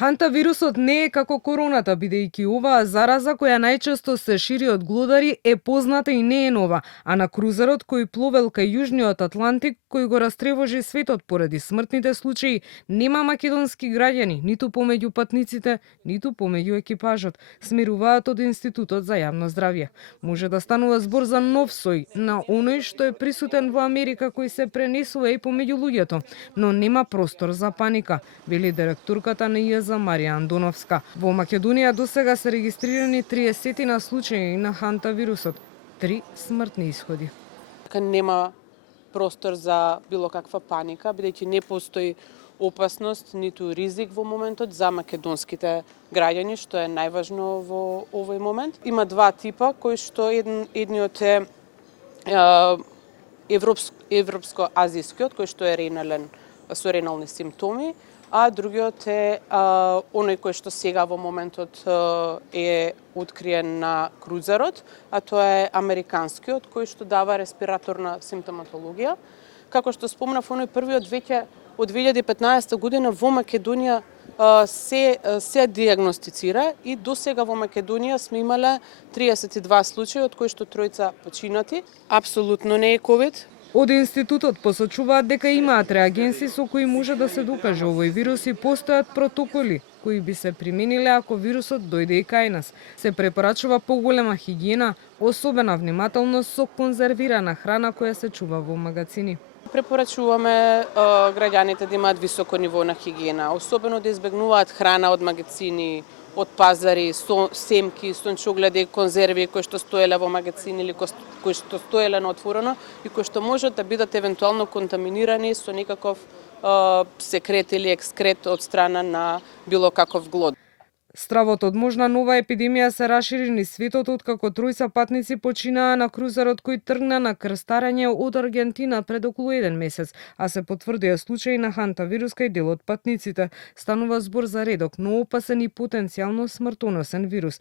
Хантавирусот не е како короната, бидејќи оваа зараза која најчесто се шири од глодари е позната и не е нова, а на крузерот кој пловел кај Јужниот Атлантик, кој го растревожи светот поради смртните случаи, нема македонски граѓани, ниту помеѓу патниците, ниту помеѓу екипажот, смируваат од Институтот за јавно здравје. Може да станува збор за нов сој, на оној што е присутен во Америка кој се пренесува и помеѓу луѓето, но нема простор за паника, вели директорката на ИАЗ Марија Андоновска. Во Македонија досега се регистрирани 30 на случаи на хантавирусот, 3 смртни исходи. Нема простор за било каква паника, бидејќи не постои опасност ниту ризик во моментот за македонските граѓани, што е најважно во овој момент. Има два типа, кои што едниот е европско-азискиот, кој што е ренален со ренални симптоми, а другиот е оној кој што сега во моментот е откриен на крузерот, а тоа е американскиот кој што дава респираторна симптоматологија. Како што спомнав, оној првиот веќе од 2015 година во Македонија се диагностицира и до сега во Македонија сме имале 32 случаи, од кои што тројца починати. Апсолутно не е ковид. Од институтот посочуваат дека имаат реагенси со кои може да се докаже овој вирус и постојат протоколи кои би се примениле ако вирусот дојде и кај нас. Се препорачува поголема хигиена, особена внимателност со конзервирана храна која се чува во магацини. Препорачуваме граѓаните да имаат високо ниво на хигиена, особено да избегнуваат храна од магацини, од пазари, семки, сончогледи, конзерви кои што стоеле во магазини или кои што стоеле на отворено и кои што можат да бидат евентуално контаминирани со некаков секрет или екскрет од страна на било каков глод. Стравот од можна нова епидемија се расшири низ светот откако тројца патници починаа на крузерот кој тргна на крстарење од Аргентина пред околу 1 месец, а се потврдија случаи на хантавирус кај дел од патниците. Станува збор за редок, но опасен и потенцијално смртоносен вирус,